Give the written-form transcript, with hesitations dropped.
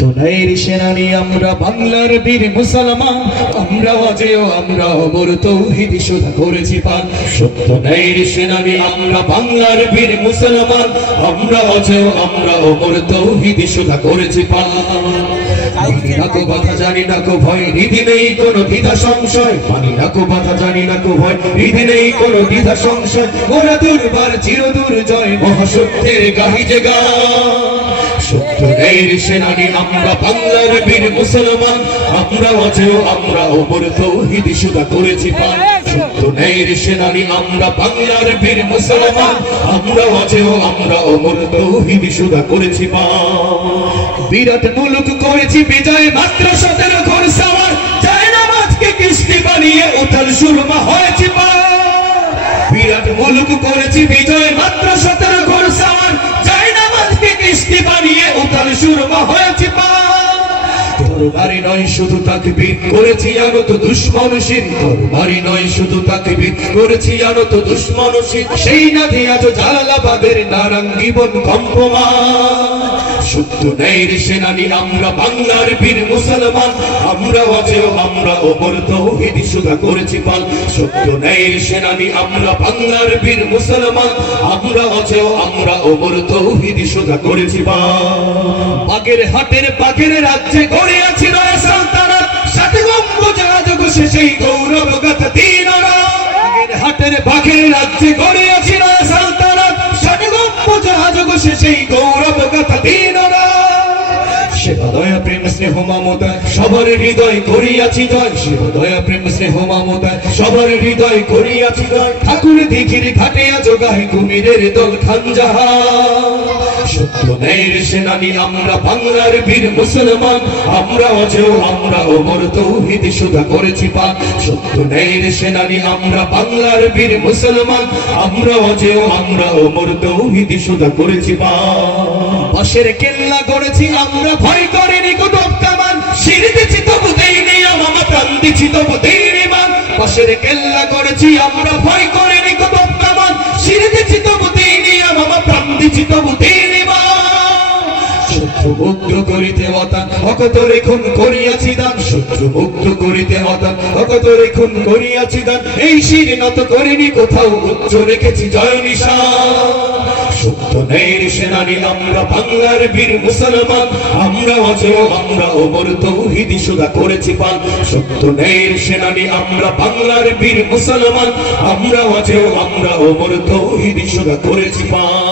ন্যায়ের সেনানি আমরা বাংলার বীর মুসলমান, আমরা অজেয় আমরা অমর তৌহিদ সুধা করেছি পান। সত্য ন্যায়ের সেনানি আমরা বাংলার বীর মুসলমান, আমরা অজেয় আমরা অমর তৌহিদ সুধা করেছি পান। মানি না কো বাধা জানি না কো ভয়, হৃদি নেই কোনো দ্বিধা সংশয়। মানি না কো বাধা জানি না কো ভয়, হৃদি নেই কোনো দ্বিধা সংশয়। ওরা দুর্বার চিরদূর জয় মহাসত্যের গাহি যে গান। সত্য ন্যায়ের সেনানি আমরা বাংলার বীর মুসলমান, আমরা অজেয় আমরা অমর তৌহিদ সুধা করেছি পান। সত্য ন্যায়ের সেনানি আমরা বাংলার বীর মুসলমান, আমরা অজেয় আমরা অমর তৌহিদ সুধা করেছি পান। বিরাট মুলুক করেছি বিজয় মাত্র 17 ঘর সাওয়ার, জায়নামাজকে কিস্তি বানিয়ে উথাল সুরমা হয়েছি পান। বিরাট মুলুক করেছি বিজয় মাত্র 17 ঘর সাওয়ার, জায়নামাজকে কিস্তি বানিয়ে উথাল সুরমা হয়েছি পান। তরবারি নয় শুধু তাকবীর করেছি আনত দুশমন শির, তরবারি নয় শুধু তাকবীর করেছি আনত দুশমন শির। সেই নাদি আজ জালালাবাদের নারাঙ্গীবন কম্পমান। সত্য ন্যায়ের সেনানি আমরা বাংলার বীর মুসলমান, আমরা অজেয় আমরা অমর তৌহিদ সুধা করেছি পান। সত্য ন্যায়ের সেনানি আমরা বাংলার বীর মুসলমান, আমরা অজেয় আমরা অমর তৌহিদ সুধা করেছি পান। বাগের হাটের বাগের রাজ্যে গড়ে আছে নয়া সালতানাত, সাথে গম্বুজ রাজগ সেই গৌরব গাথা দিনরা। বাগের হাটের বাগের রাজ্যে গড়ে আছে নয়া সালতানাত, সাথে গম্বুজ রাজগ সেই গৌরব গাথা দিনরা। সেবা দয়া প্রেম স্নেহ মমতা সবার হৃদয় করিয়াছি জয়, সেবা দয়া প্রেম স্নেহ মমতা সবার হৃদয় করিয়াছি জয়। ঠাকুর দিঘির ঘাটে আজ গায় কুমিরের দল খানজাহান। সত্য ন্যায়ের সেনানি আমরা বাংলার বীর মুসলমান, আমরা অজেয় আমরা অমর তৌহিদ সুধা করেছি পান। সত্য ন্যায়ের সেনানি আমরা বাংলার বীর মুসলমান, আমরা অজেয় আমরা অমর তৌহিদ সুধা করেছি পান। পাশের কেল্লা গড়েছি আমরা ভয় করিনি কুতুব কামান, শির দিছি তবু দেইনি আমা প্রাণ দিছি তবু দেইনি মান। পাশের কেল্লা গড়েছি আমরা ভয় করিনি কুতুব কামান, শির দিছি তবু দেইনি আমা প্রাণ দিছি তবু দেইনি মান। শত্রু মুক্ত করিতে অতান অকত রেখুন করিয়াছি দান, শত্রু মুক্ত করিতে অতান অকত রেখুন করিয়াছি দান। এই শির নত করিনি কোথাও উচ্চ রেখেছি জয় নিশান। সত্য ন্যায়ের সেনানি আমরা বাংলার বীর মুসলমান, আমরা অজেয় আমরা অমর তৌহিদ সুধা করেছি পান। সত্য ন্যায়ের সেনানি আমরা বাংলার বীর মুসলমান, আমরা অজেয় আমরা অমর তৌহিদ সুধা করেছি পান।